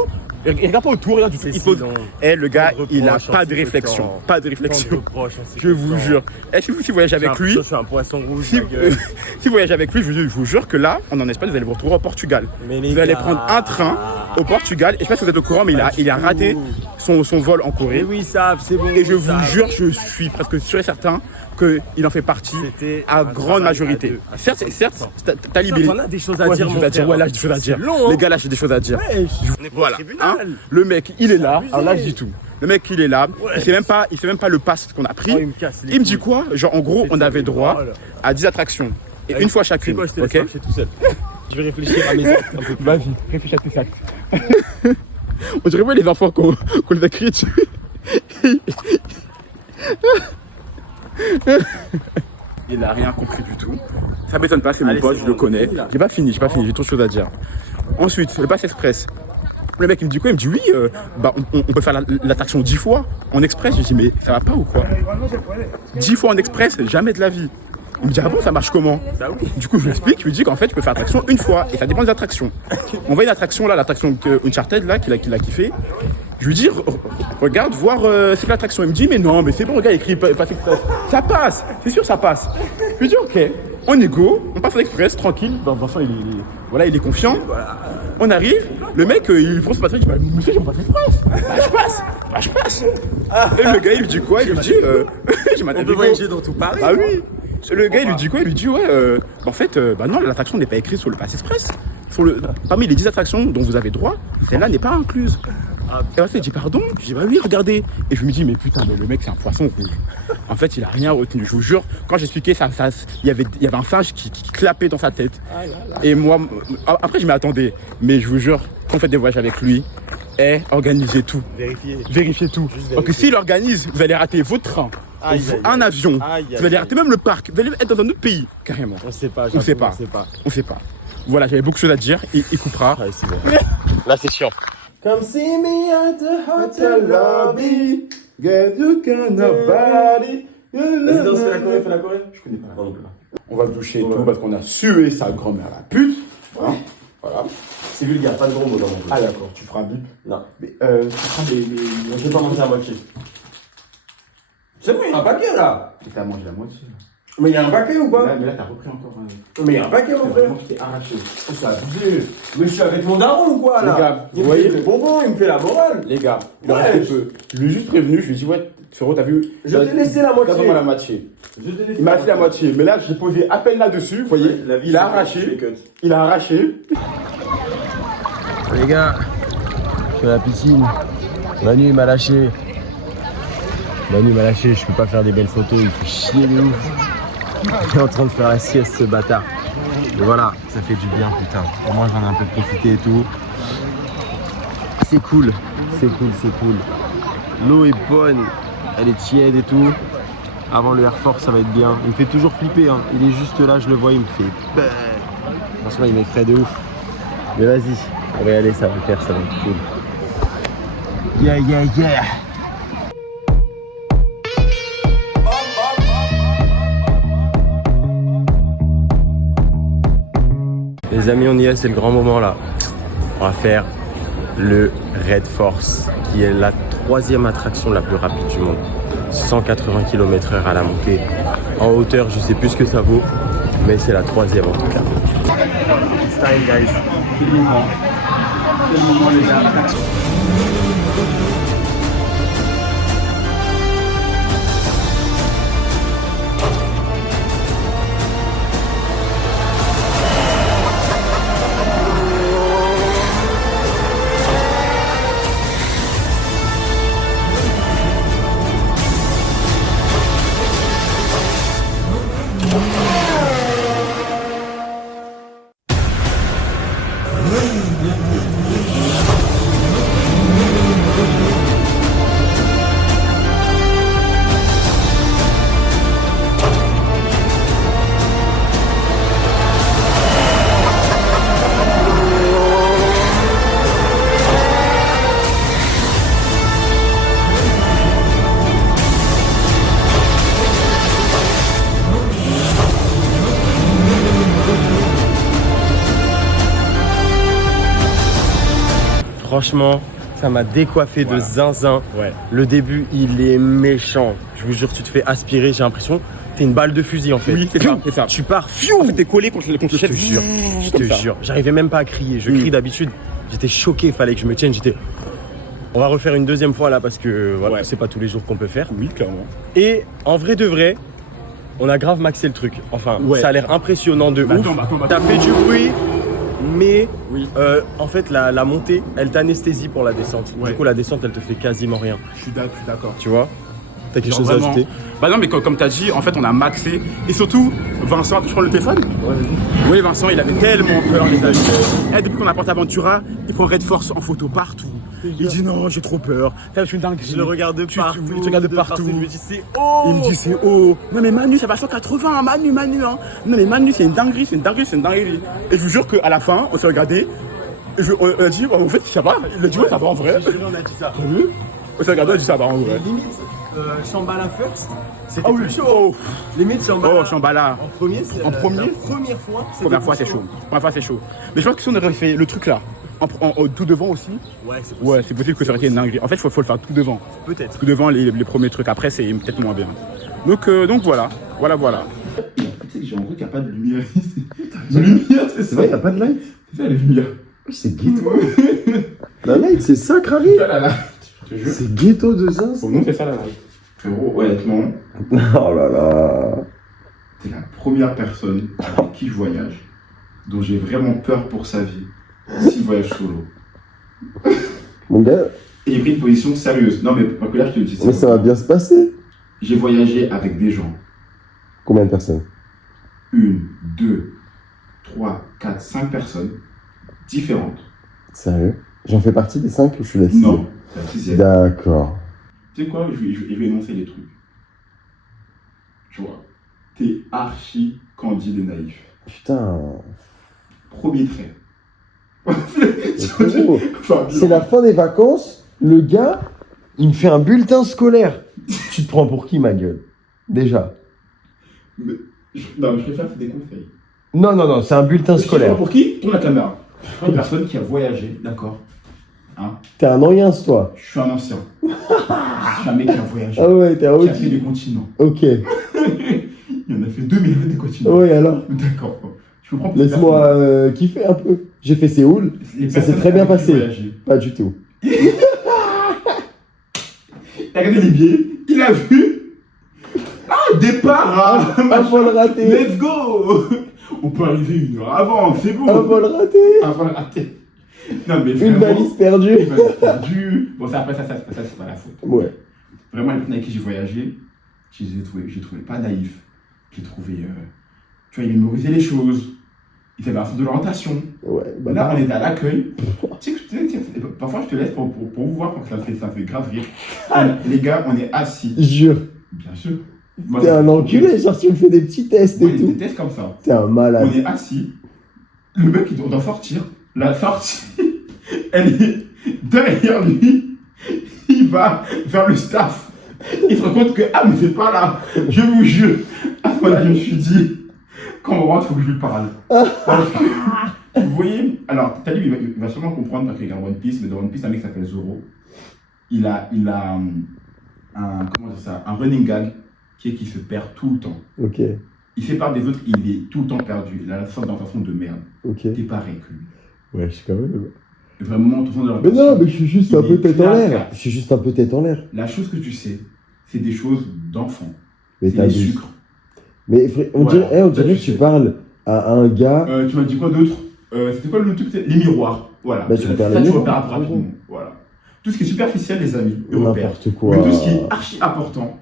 Il regarde pas autour, rien du tout. C'est Il pose. sinon. Eh, le gars, Tant de il a reproches en pas de si peu de réflexion. temps. Pas de Tant de réflexion. reproches en si Je peu de vous temps. jure. Eh, si vous voyagez avec lui, Je suis un poisson rouge. si, ma gueule. si vous voyagez avec lui, je vous jure que là, en Espagne, vous allez vous retrouver au Portugal. Mais les Vous allez gars. prendre un train au Portugal. Et je sais pas si vous êtes au courant, mais il a raté son vol en Mais Corée. oui, ils savent, c'est bon. Et je ils vous savent. jure, je suis presque sûr et certain qu'il en fait partie C'était à un grande travail majorité. à deux, à Certes, 100%. t'as libéré. T'en as des choses à Ouais, dire, j'ai des mon choses à dire. frère. Ouais, là, j'ai des choses à dire. C'est long, hein. Les gars, là, j'ai des choses à dire. Ouais, on est pas Voilà. au tribunal. Hein, le mec, il est là. abusé. Alors là, je dis tout. Le mec, il est là. Il sait même pas le pass qu'on a pris. Oh, il me casse les Il me dit couilles. quoi? Genre, en gros, on avait droit Oh là. à 10 attractions. Et une fois C'est chacune. quoi, je te laisse Ok? marcher tout seul. Je vais réfléchir à mes actes un peu plus. Vas-y, réfléchis à tes sacs. On dirait pas les enfants qu'on les a criés dessus. Il a rien compris du tout. Ça m'étonne pas, c'est mon Allez, pote, c'est je bon, le connais. là. J'ai pas fini, j'ai trop de choses à dire. Ensuite, le pass express. Le mec il me dit quoi? Il me dit oui, bah on peut faire l'attraction 10 fois en express. J'ai dit mais ça va pas ou quoi? 10 fois en express, jamais de la vie. Il me dit ah bon, ça marche comment? Du coup je lui explique, je lui dis qu'en fait tu peux faire l'attraction une fois et ça dépend des attractions. On voit une attraction là, l'attraction Uncharted là qu'il a kiffé. Je lui dis regarde voir c'est que l'attraction. Il me dit mais non mais c'est bon, regarde écrit pass express. Ça passe, c'est sûr ça passe. Je lui dis ok, on est go, on passe à l'express tranquille. Vincent il est confiant. On arrive, le mec il prend son passage, il dit bah monsieur je passe express. Bah je passe. Et le gars il lui dit quoi? Il lui dit je On m'attendais peut voyager dans tout Paris. ah oui. Le gars il lui dit quoi? Il lui dit ouais en fait bah non l'attraction n'est pas écrite sur le pass express. Parmi les 10 attractions dont vous avez droit, celle-là n'est pas incluse. Et en fait il dit pardon? Je dis bah oui regardez. Et je me dis mais putain mais le mec c'est un poisson rouge. En fait il a rien retenu. Je vous jure quand j'expliquais ça il y avait un singe qui clapait dans sa tête. Et moi après je m'y attendais. Mais je vous jure quand on fait des voyages avec lui, organisez tout. Vérifiez tout. Donc s'il organise, vous allez rater votre train, Aïe, aïe, un avion, aïe, aïe, vous allez aïe. rater même le parc, vous allez être dans un autre pays, carrément. On sait pas, On sait pas. On sait pas. On sait pas. Voilà, j'avais beaucoup de choses à dire, il coupera. Ouais, c'est bon. Là, c'est chiant. Come see me at the hotel lobby. Get you can nobody. Vas-y, danse, fais la Corée, fais la Corée. Je connais pas. Pardon. On va se doucher et tout parce qu'on a sué sa grand-mère la pute. Hein, voilà. C'est vulgaire, pas de gros mots dans mon jeu. Ah d'accord, tu feras un bip. Non. Mais tu feras des... Je vais pas mentir à moitié. C'est bon, il y a un paquet là. T'as mangé la moitié. Mais il y a un paquet ou pas? Mais là t'as repris encore un. Mais il y a un paquet, mon frère. Je t'ai arraché. Oh, c'est abusé. Mais je suis avec mon daron ou quoi là? Les gars, il vous me fait voyez des bonbons, il me fait la morale. Les gars, il Ouais. en restait peu. Je lui ai juste prévenu, je lui ai dit ouais, Frérot, t'as vu? Je t'ai laissé la moitié. Donne-moi la moitié. Je t'ai laissé Il m'a laissé la moitié. Mais là, j'ai posé à peine là-dessus. Vous voyez? La vie, Il a c'est arraché. les cuts. Il a arraché. Les gars, je suis à la piscine. Manu il m'a lâché. Je peux pas faire des belles photos, il fait chier de ouf. Il est en train de faire la sieste ce bâtard. Mais voilà, ça fait du bien putain. Au moins j'en ai un peu profité et tout. C'est cool. L'eau est bonne, elle est tiède et tout. Avant le Air Force ça va être bien. Il me fait toujours flipper, hein. Il est juste là, je le vois, il me fait bah. Franchement il m'effraie de ouf. Mais vas-y, on va y aller, ça va le faire, ça va être cool. Yeah. Les amis, on y est, c'est le grand moment là. On va faire le Red Force, qui est la 3e attraction la plus rapide du monde. 180 km/h à la montée. En hauteur, je sais plus ce que ça vaut, mais c'est la 3e en tout cas. It's time, guys. Quel moment. Quel moment, les gars. Franchement, ça m'a décoiffé de zinzin. Ouais. Le début, il est méchant. Je vous jure, tu te fais aspirer, j'ai l'impression. T'es une balle de fusil en fait. Oui, c'est ça, c'est ça. Tu pars, En fait, t'es collé contre le je chef. te jure. Je te Comme ça. jure. J'arrivais même pas à crier. Je crie d'habitude. J'étais choqué, fallait que je me tienne. On va refaire une deuxième fois là parce que voilà, Ouais. c'est pas tous les jours qu'on peut faire. Oui, clairement. Et en vrai de vrai, on a grave maxé le truc. Enfin, Ouais. ça a l'air impressionnant de Bah, ouf. attends. T'as fait du bruit, mais Oui. en fait la montée, elle t'anesthésie pour la descente. Ouais. Du coup, la descente, elle te fait quasiment rien. Je suis d'accord. Tu vois? T'as quelque Genre chose à vraiment- ajouter? Bah non, mais comme t'as dit, en fait, on a maxé. Et surtout, Vincent, tu prends le téléphone? Oui, Vincent, il avait tellement peur, les amis. Et depuis qu'on a PortAventura, il prend Red Force en photo partout. Il dit non, j'ai trop peur. Je suis dingue. Je le regarde de partout. Tu regardes de partout. Je me dis, c'est oh! Il me dit c'est haut. Non mais Manu, ça va 180, hein, Manu, hein. Non mais Manu, c'est une dinguerie. Et je vous jure qu'à la fin, on s'est regardé. Et on a dit, en fait, ça va. Il a dit, ouais, ça va en vrai. On a dit ça. T'as vu? On s'est regardé, on a dit, ça va en vrai. Limite, Shambhala first, c'était Ah oui, plus chaud. oh, Limite, Shambhala. oh, Shambhala. En premier, c'est En premier la première fois. c'était Première fois, plus c'est chaud. Première fois, c'est chaud. Mais je pense que si on aurait fait le truc là, tout devant aussi, Ouais, c'est possible. ouais, c'est possible que ça aurait été une dinguerie. En fait, faut le faire tout devant. Peut-être. Tout devant les premiers trucs. Après, c'est peut-être moins bien. Donc voilà. Tu sais que j'ai l'impression qu'il n'y a pas de lumière ici. La lumière, c'est ça. vrai, y'a pas de light. C'est ça, la lumière. C'est ghetto. La light, c'est ça, Kravi. C'est ça, la light. Je te jure. C'est ghetto de ça. Pour nous, c'est ça, la light. Frérot, honnêtement, Oh là là. T'es la première personne avec qui je voyage, dont j'ai vraiment peur pour sa vie, s'il voyage solo. Mon gars, Et j'ai pris une position sérieuse. Non, mais parce que là, je te le dis. mais ça va bien se passer. J'ai voyagé avec des gens. Combien de personnes? 1, 2, 3, 4, 5 personnes différentes. Sérieux? J'en fais partie des 5 ou je suis la 6? Non, c'est la sixième. D'accord. Tu sais quoi, je vais énoncer les trucs. Tu vois, t'es archi candide et naïf. Putain. Premier trait. frérot, Enfin, C'est la fin des vacances, le gars, il me fait un bulletin scolaire. Tu te prends pour qui, ma gueule? Déjà. Non, je préfère faire des conseils. Non, c'est un bulletin scolaire. Pour qui? Tourne la caméra. Une personne qui a voyagé, d'accord. Hein? T'es un ancien, toi. Je suis un ancien. Je suis un mec qui a voyagé. Ah ouais, t'es un Qui a fait OG. des continents. Ok. Il en a fait 2, mais il a fait des continents. Ouais, alors. D'accord. Je me prends pour Laisse-moi kiffer un peu. J'ai fait Séoul. les ça s'est personnes très bien avec qui passé. j'ai voyagé. Pas du tout. T'as regardé les billets, il il a vu. Ah, départ. Un vol raté. Let's go. On peut arriver 1 heure avant, c'est bon. Un vol raté. Un vol raté. Non, mais Une vraiment, valise perdue. une valise perdue. Bon, ça, après, ça, c'est pas la faute. Ouais. Vraiment, les personnes avec qui j'ai voyagé, j'ai trouvé pas naïfs. J'ai trouvé, tu vois, ils mémorisaient les choses. Ils avaient un sens de l'orientation. Ouais. Bah, Là, on était à l'accueil. Tu sais, parfois, je te laisse pour vous voir, parce que ça fait grave rire. Les gars, on est assis. Jure. Bien sûr. Moi, T'es un enculé, genre tu me fais des petits tests Ouais, et des tout. tests comme ça. T'es un malade. On est assis. Le mec, on doit sortir. La sortie, elle est derrière lui. Il va vers le staff. Il se rend compte que, ah, mais c'est pas là. Je vous jure. À ce moment-là, je me suis dit, quand on rentre, il faut que je lui parle. Parce que, vous voyez, alors, Talib, il va sûrement comprendre parce qu'il regarde One Piece, mais dans One Piece, un mec qui s'appelle Zoro. Il a comment dire ça, un running gag qui est qu'il se perd tout le temps. Ok. Il sépare des autres, il est tout le temps perdu. Il a la sorte d'orientation de merde. Ok. T'es pareil que lui. Ouais, je suis quand même. Vraiment, tout le monde Mais non, mais je suis juste un Il peu est tête en l'air. clair. Je suis juste un peu tête en l'air. La chose que tu sais, c'est des choses d'enfant. Mais C'est t'as les vu. sucres. Mais on Voilà. dirait, on dirait Ça, que tu tu sais. parles à un gars. Tu m'as dit quoi d'autre C'était quoi le truc Les miroirs. Voilà. Bah, tu repères ça, les tu miroirs, repères rapidement. Voilà. Tout ce qui est superficiel, les amis, ils repèrent. N'importe quoi. Mais tout ce qui est archi important,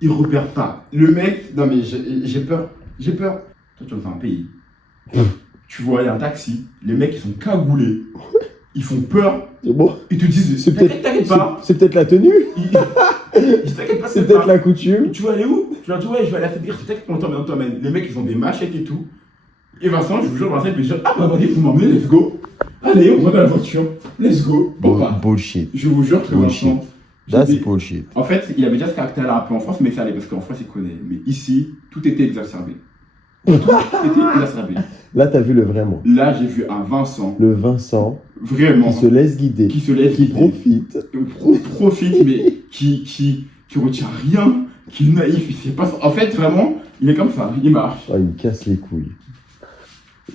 ils repèrent pas. Le mec, non mais j'ai peur. J'ai peur. Toi, tu es dans un pays. Tu vois, il y a un taxi. Les mecs, ils sont cagoulés. Ils font peur. C'est bon. Ils te disent, C'est peut-être. t'inquiète pas. C'est peut-être la tenue. Ils t'inquiète pas, C'est peut-être la coutume. Tu veux aller où? Je leur dis, ouais, je vais aller à la fête. Peut-être qu'on t'emmène. Les mecs, ils ont des machettes et tout. Et Vincent, je vous jure, Vincent, il peut dire, ah bah vas-y, vous m'emmenez, let's go. Allez, on va dans la voiture. Let's go. Bon, bah, Bullshit. je vous jure que Bullshit. Vincent. That's j'ai- bullshit. En fait, il avait déjà ce caractère-là un peu en France, mais ça allait parce qu'en France, il connaît. Mais ici, tout était exacerbé. Tout était exacerbé. Là, t'as vu le vrai moi. Là, j'ai vu un Vincent, Le Vincent vraiment, qui se laisse guider. qui se lève, Qui profite. profite, mais qui retient rien, qui est naïf, il sait pas. En fait, vraiment, il est comme ça, il marche. Oh, il me casse les couilles.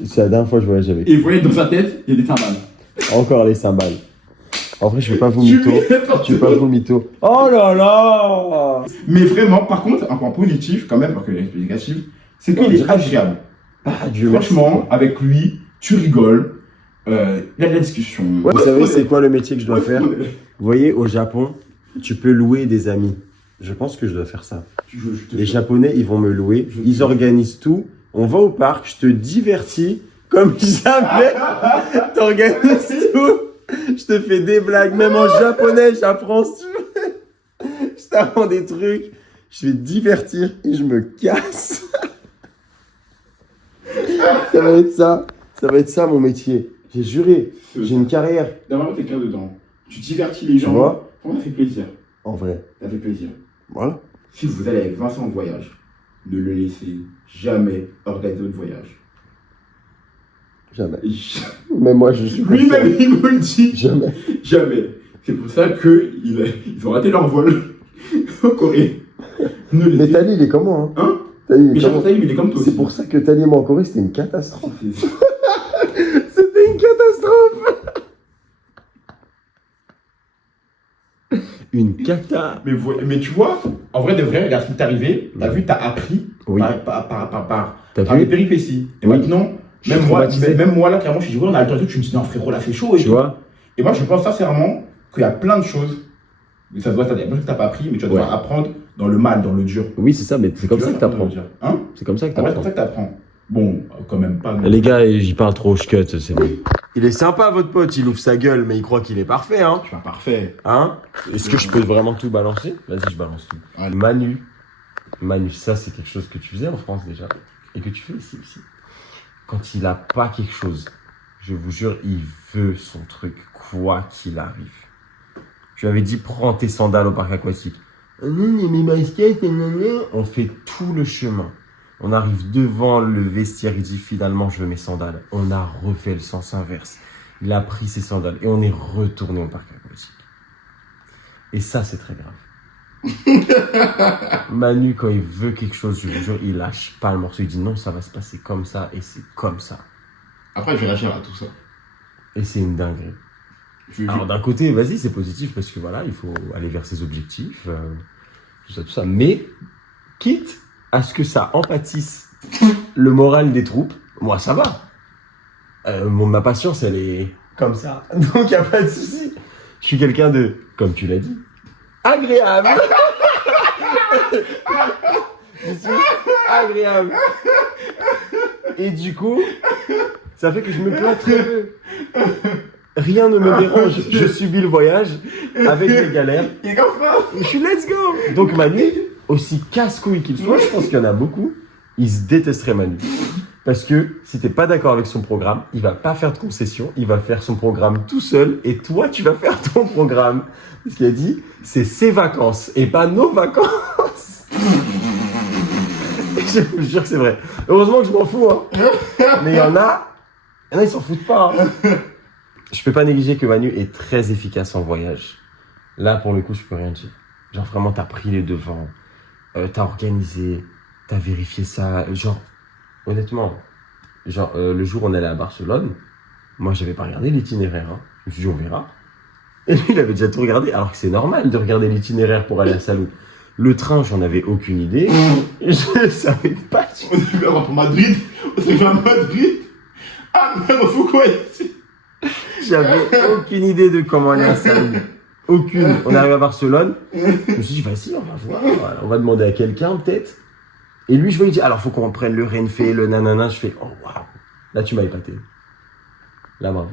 C'est la dernière fois que je voyage avec. Et vous voyez, dans sa tête, il y a des cymbales. Encore les cymbales. En vrai, je vais pas vous Tu mytho. m'étonnes. Je vais pas vous mytho. Oh là là. Mais vraiment, par contre, un point positif, quand même, parce que les négatifs, c'est qu'il est agréable. Ah, Dieu Franchement, avec lui, tu rigoles, il y a de la discussion. Vous savez, c'est quoi le métier que je dois faire? Vous voyez, au Japon, tu peux louer des amis. Je pense que je dois faire ça. Les Japonais, ils vont me louer. Ils organisent tout. On va au parc, je te divertis comme jamais. T'organises tout. Je te fais des blagues, même en japonais, j'apprends si tu veux. Je t'apprends des trucs. Je vais te divertir et je me casse. Ça va être ça. Ça va être ça mon métier. J'ai juré. J'ai une carrière. D'abord, t'es clair dedans. Tu divertis les gens. Tu vois? Ça fait plaisir. En vrai. Ça fait plaisir. Voilà. Si vous allez avec Vincent en voyage, ne le laissez jamais organiser votre voyage. Jamais. Mais moi, je suis comme ça. Lui-même, il me le dit. Jamais. Jamais. C'est pour ça qu'ils ont raté leur vol en Corée. Ne Mais laissez... Tali, il est comment hein? Hein? Tali, il Mais est comment? Tali, il est comme toi aussi. C'est pour ça que Tali et moi en Corée, c'était une catastrophe. C'est- C'était une catastrophe. Une cata. Mais tu vois, en vrai de vrai, regarde ce qui t'est arrivé. T'as vu, t'as appris Oui. par T'as des vu? péripéties. Et Oui. maintenant, Je suis même moi, traumatisé. même moi là, clairement, je suis dit, ouais, on a le temps et tout. Tu me dis, non, frérot, là, c'est chaud et Tu tout. vois? Et moi, je pense sincèrement qu'il y a plein de choses. Mais ça doit, il y a plein de choses que t'as pas appris, mais tu vas devoir Ouais. apprendre dans le mal, dans le dur. Oui, c'est ça, mais c'est comme ça que t'apprends. Hein? C'est comme ça que En vrai, c'est t'apprends. pour ça que t'apprends. Bon, quand même pas. Les gars, j'y parle trop, je cut, c'est bon. Il est sympa, votre pote, il ouvre sa gueule, mais il croit qu'il est parfait, hein? Tu vas parfait. Hein? Est-ce que je peux vraiment tout balancer? Vas-y, je balance tout. Allez. Manu, ça, c'est quelque chose que tu faisais en France déjà. Et que tu fais ici aussi. Quand il a pas quelque chose, je vous jure, il veut son truc, quoi qu'il arrive. Je lui avais dit, prends tes sandales au parc aquatique. Mes baskets, on fait tout le chemin. On arrive devant le vestiaire, il dit finalement je veux mes sandales. On a refait le sens inverse. Il a pris ses sandales et on est retourné au parc aquatique. Et ça, c'est très grave. Manu, quand il veut quelque chose, je vous jure, il lâche pas le morceau. Il dit non, ça va se passer comme ça et c'est comme ça. Après, je vais réagir à tout ça. Et c'est une dinguerie. Alors d'un côté, vas-y, c'est positif parce que voilà, il faut aller vers ses objectifs. tout ça. Mais, quitte à ce que ça empathise le moral des troupes, moi, ça va. Ma patience, elle est comme ça. Donc, y a pas de souci. Je suis quelqu'un de, comme tu l'as dit, agréable. Je suis agréable. Et du coup, ça fait que je me plains très peu. Rien ne me dérange. Je subis le voyage avec des galères. Je suis let's go. Donc Manu, aussi casse-couille qu'il soit, je pense qu'il y en a beaucoup, il se détesterait Manu. Parce que si t'es pas d'accord avec son programme, il va pas faire de concession, il va faire son programme tout seul et toi tu vas faire ton programme. Ce qu'il a dit, c'est ses vacances et pas nos vacances. Je vous jure que c'est vrai. Heureusement que je m'en fous, hein. Mais il y en a, ils s'en foutent pas. Hein. Je peux pas négliger que Manu est très efficace en voyage. Là, pour le coup, je peux rien dire. Genre, vraiment, t'as pris les devants, t'as organisé, t'as vérifié ça. Genre, honnêtement, le jour où on allait à Barcelone, moi, j'avais pas regardé l'itinéraire. Hein. Je me suis dit, on verra. Et lui, il avait déjà tout regardé, alors que c'est normal de regarder l'itinéraire pour aller à Salou. Le train, j'en avais aucune idée. Je savais pas. On est venu pour Madrid. On s'est vu à Madrid. Ah, mais on fout quoi ici? J'avais aucune idée de comment aller à Salou. Aucune. On arrive à Barcelone. Je me suis dit, vas-y, on va voir. On va demander à quelqu'un, peut-être. Et lui, je vais lui dire, alors, faut qu'on prenne le Renfe, le nanana. Je fais, oh, waouh. Là, tu m'as épaté. Là, bravo.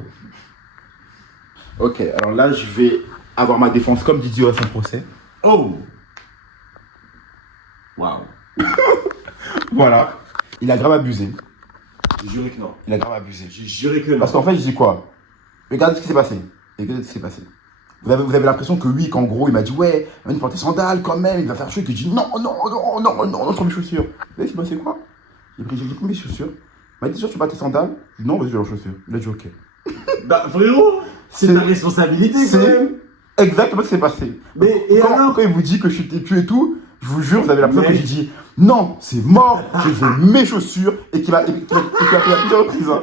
Ok, alors là, je vais avoir ma défense comme Didier à son procès. Oh! Waouh. Voilà. Il a grave abusé. J'ai juré que non. Il a grave abusé. J'ai juré que non. Parce qu'en fait, je dis quoi? Regardez ce qui s'est passé. Regardez ce qui s'est passé. Vous avez l'impression que oui, qu'en gros, il m'a dit, ouais, il porte tes sandales quand même, il va faire chaud. Et que je dis, non, sur mes chaussures. Vous savez ce qui s'est passé quoi? J'ai pris mes chaussures. Il m'a dit, sûr, tu portes tes sandales? Je dis, non, vas-y, j'ai leurs chaussures. Il a dit, ok. Bah, frérot, c'est ta responsabilité, quand même. C'est exactement ce qui s'est passé. Mais, et alors? Quand il vous dit que je suis têtu et tout, je vous jure, vous avez l'impression que j'ai dit, non, c'est mort, j'ai fait mes chaussures, et qu'il m'a pris à plusieurs reprises. Hein.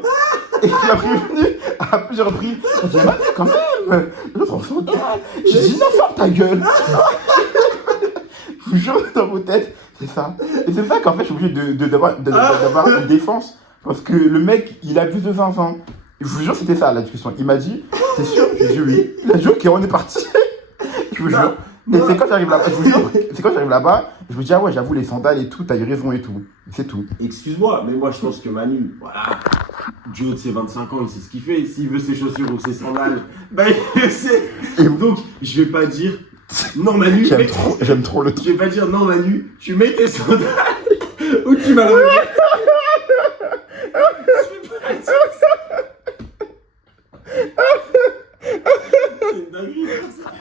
Et qu'il m'a prévenu à plusieurs reprises. Il dit, mais quand même, l'autre sandale. J'ai dit, non, ferme ta gueule. Je vous jure, dans vos têtes, c'est ça. Et c'est ça qu'en fait, je suis obligé d'avoir une défense. Parce que le mec, il abuse de 20 ans. Je vous jure, c'était ça la discussion. Il m'a dit, t'es sûr? J'ai dit oui. Il a dit, ok, on est parti. Je vous jure. Et c'est quand j'arrive là-bas, je vous jure, c'est quand j'arrive là-bas, je me dis, ah ouais, j'avoue, les sandales et tout, t'as eu raison et tout. C'est tout. Excuse-moi, mais moi je pense que Manu, voilà, du haut de ses 25 ans, il sait ce qu'il fait. S'il veut ses chaussures ou ses sandales, bah il le sait. Donc, je vais pas dire, non Manu, J'aime trop le truc. je vais pas dire, non Manu, tu mets tes sandales ou tu vas le remettre. Je vais pas dire ça.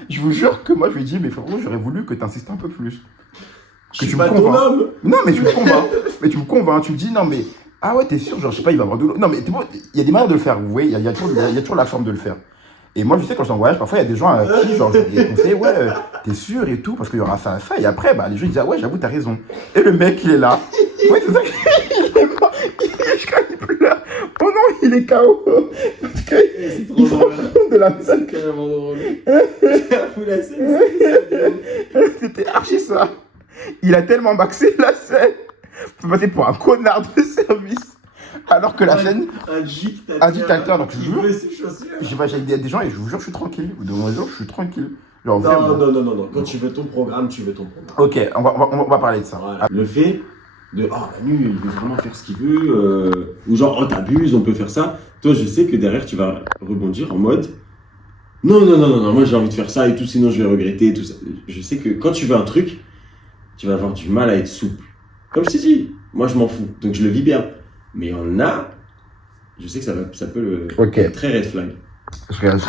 Je vous jure que moi, je lui ai dit, mais frérot, j'aurais voulu que t'insistes un peu plus. Je suis pas ton homme. Non, mais tu me convaincs. Tu me dis, non, mais, ah ouais, t'es sûr, genre, je sais pas, il va avoir de l'eau. Non, mais t'es bon, il y a des manières de le faire, vous voyez, il y a toujours la forme de le faire. Et moi, je sais, quand je suis en voyage, parfois, il y a des gens à qui, genre, je dis conseils, ouais, t'es sûr et tout, parce qu'il y aura ça. Et après, bah, les gens, ils disent, ah ouais, j'avoue, t'as raison. Et le mec, il est là. Ouais, c'est ça qu'il est mort. Je crois qu'il pleure. Oh non, il est KO. Parce que C'est trop drôle. de la scène. C'est carrément drôle. C'était archi ça. Il a tellement maxé la scène. Vous passer pour un connard de service. Alors que la scène, un dictateur, donc je jure, je vais avec des gens et je vous jure, je suis tranquille. De mon jour, je suis tranquille. Genre, Non. Quand tu veux ton programme, tu veux ton programme. Ok, on va parler de ça. Voilà. Le fait de, oh Manu, il veut vraiment faire ce qu'il veut, ou genre, oh t'abuses, on peut faire ça. Toi, je sais que derrière, tu vas rebondir en mode, non, moi j'ai envie de faire ça et tout, sinon je vais regretter, tout ça. Je sais que quand tu veux un truc, tu vas avoir du mal à être souple. Comme je t'ai dit, moi je m'en fous, donc je le vis bien. Mais on a, je sais que ça peut le Ok. très red flag. Je réagis.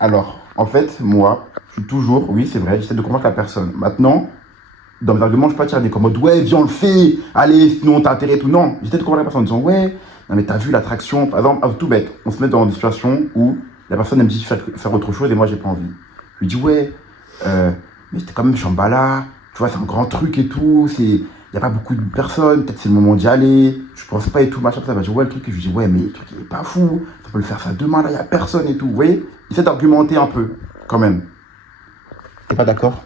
Alors, en fait, moi, je suis toujours, oui, c'est vrai, j'essaie de convaincre la personne. Maintenant, dans mes arguments, je ne peux pas tirer des comme mode, ouais, viens, on le fait, allez, sinon t'as intérêt et tout. Non, j'essaie de convaincre la personne en disant, ouais, non, mais t'as vu l'attraction, par exemple, tout bête, on se met dans des situations où la personne elle me dit faire autre chose et moi, j'ai pas envie. Je lui dis, ouais, mais c'était quand même Shambhala, tu vois, c'est un grand truc et tout, il n'y a pas beaucoup de personnes, peut-être c'est le moment d'y aller, je pense pas et tout, machin, ça va dire, ouais, le truc, et je lui dis, ouais, mais le truc, il est pas fou, ça peut le faire ça demain, là, il n'y a personne et tout, vous voyez, j'essaie d'argumenter un peu, quand même. T'es pas d'accord?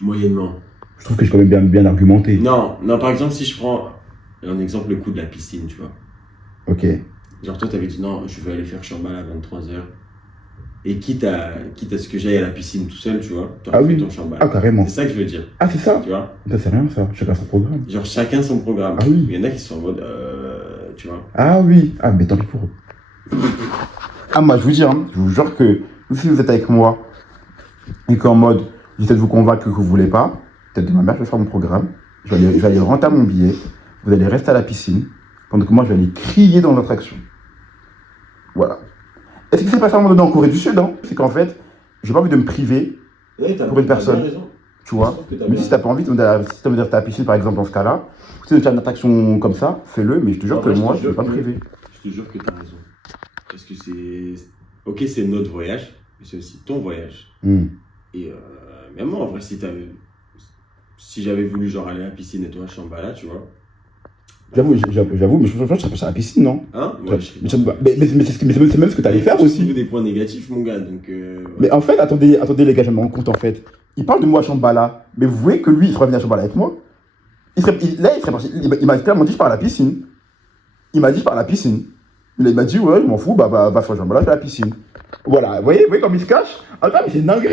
Moyennement. Je trouve que j'ai quand même bien argumenté. Non, par exemple, si je prends un exemple, le coup de la piscine, tu vois. Ok. Genre, toi, t'avais dit non, je vais aller faire Shambhala à 23h. Et quitte à ce que j'aille à la piscine tout seul, tu vois, t'aurais fait ton Shambhala. Ah, carrément. C'est ça que je veux dire. Ah, c'est ça? Tu vois? Ça, c'est rien, ça. Chacun son programme. Genre, chacun son programme. Ah oui. Il y en a qui sont en mode, tu vois. Ah oui. Ah, mais tant pis pour eux. Ah, moi, je vous jure que si vous êtes avec moi et qu'en mode, j'essaie de vous convaincre que vous voulez pas, peut-être de ma mère, je vais faire mon programme. Je vais aller rentrer à mon billet. Vous allez rester à la piscine. Pendant que moi, je vais aller crier dans l'attraction. Voilà. Est-ce que c'est pas ça à un moment donné en Corée du Sud, hein? C'est qu'en fait, j'ai pas envie de me priver pour une personne. Tu vois? Mais si t'as pas envie, si t'as envie de rester à la piscine, par exemple, dans ce cas-là, si tu veux faire une attraction comme ça, fais-le, mais je te jure que moi, je vais pas me priver. Je te jure que t'as raison. Parce que c'est. Ok, c'est notre voyage, mais c'est aussi ton voyage. Et même moi, en vrai, si j'avais voulu genre aller à la piscine et toi à Shambhala, tu vois. J'avoue, mais je pense que ça passe à la piscine, non? Hein? Ouais, mais c'est même ce que t'allais faire aussi. J'ai des points négatifs, mon gars, donc. Ouais. Mais en fait, attendez les gars, je me rends compte en fait. Il parle de moi à Shambhala, mais vous voyez que lui, il serait venu à Shambhala avec moi. Il serait parti. Il m'a clairement dit je pars à la piscine. Il m'a dit je pars à la piscine. Il m'a dit ouais, je m'en fous, va sur Shambhala, je vais à la piscine. Voilà, vous voyez comme il se cache? Attends, mais c'est dingue.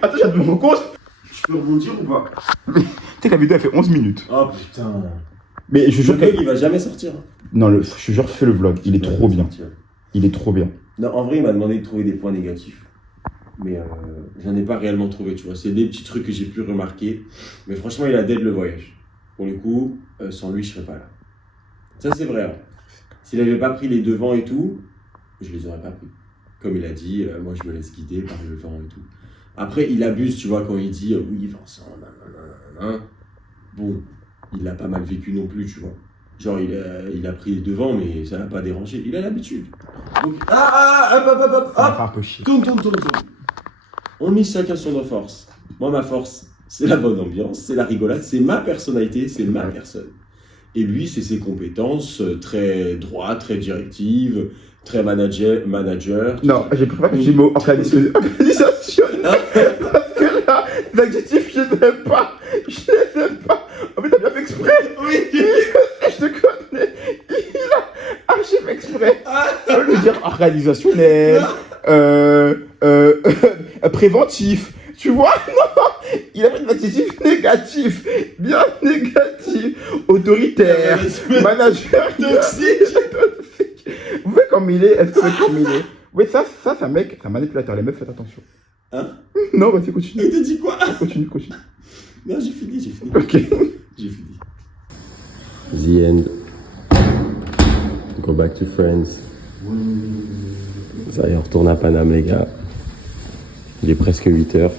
Attends, j'ai de mon compte. Je peux rebondir ou pas? Tu sais que la vidéo elle fait 11 minutes. Oh putain. Mais je jure Le vlog, il va jamais sortir. Non, je te jure, fais le vlog, il est trop bien. Il est trop bien. Non, en vrai, il m'a demandé de trouver des points négatifs. Mais j'en ai pas réellement trouvé, tu vois. C'est des petits trucs que j'ai pu remarquer. Mais franchement, il a dead le voyage. Pour le coup, sans lui, je serais pas là. Ça, c'est vrai. Hein. S'il avait pas pris les devants et tout, je les aurais pas pris. Comme il a dit, moi, je me laisse guider par le vent et tout. Après, il abuse, tu vois, quand il dit oui, Vincent, nanana. Bon, il l'a pas mal vécu non plus, tu vois. Genre, il a pris les devants, mais ça l'a pas dérangé. Il a l'habitude. Donc, hop. Ça me fait un peu chier. Tourne. On mise chacun son force. Moi, ma force, c'est la bonne ambiance, c'est la rigolade, c'est ma personnalité, c'est ma personne. Et lui, c'est ses compétences très droites, très directives, très manager. Non, j'ai préféré que j'ai le mot organisationnel. Parce que là, l'adjectif, je les aime pas. En fait, t'as bien fait exprès. Oui. Je te connais. Il a archi fait exprès. Je veux dire organisationnel, préventif. Tu vois? Non, il a pris de l'adjectif négatif. Bien négatif. Autoritaire. Manager. Toxique. Vous voyez comme il est? Est-ce que vous voyez comme il est? Oui, ça, c'est un mec, c'est un manipulateur. Les meufs, faites attention. Hein? Non, vas-y, continue. Il te dit quoi? Continue. Non, j'ai fini. Ok. J'ai fini. The end. Go back to friends. Ça y est, on retourne à Paname, les gars. Il est presque 8h.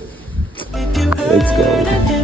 Let's go.